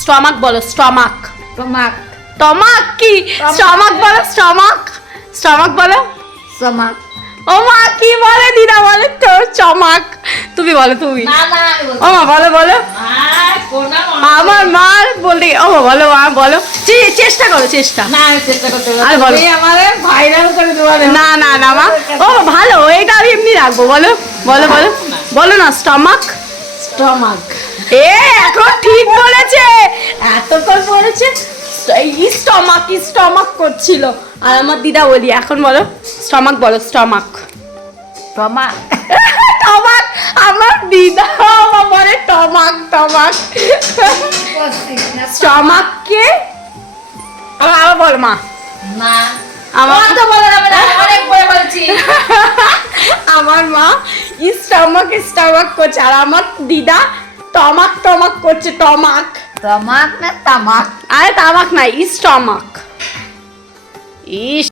Stomach বলো, stomach. Stomach. টমাক কি? Stomach বলো, স্টমাক। স্টমাক বলো। স্টমাক। ও মা কি বলে দিদা, বলে তো স্টমাক। তুমি বলো, তুমি। না না ও মা বলো, বলো। কোনা আমার মা বলতে, ও মা বলো, মা বলো, চেষ্টা করো, চেষ্টা। না চেষ্টা করতে আর বলো। তুমি আমারে ভাইরাল করে দেওয়া। না না না মা, ও ভালো, এটা আমি এমনি রাখবো। বলো বলো বলো বলো না, স্টমাক। স্টমাক। এ এখন ঠিক বলেছে, এতক্ষণ বলেছে স্টমাক স্টমাক করছিল। আর আমার দিদা বলি, এখন বলো স্টমাক বলো, স্টমাক। স্টমাক। টমাক, আমার দিদা আমার বলে টমাক টমাক। স্টমাককে আবার বল মা। না আমার তো বলে যাবে না, অনেক পরে বলছি। আমার মা স্টমাক স্টমাক করছে, আর আমার দিদা টমাক টমাক করছে, টমাক। স্টমাক না তামাক? আরে তামাক নাই, স্টমাক। ইস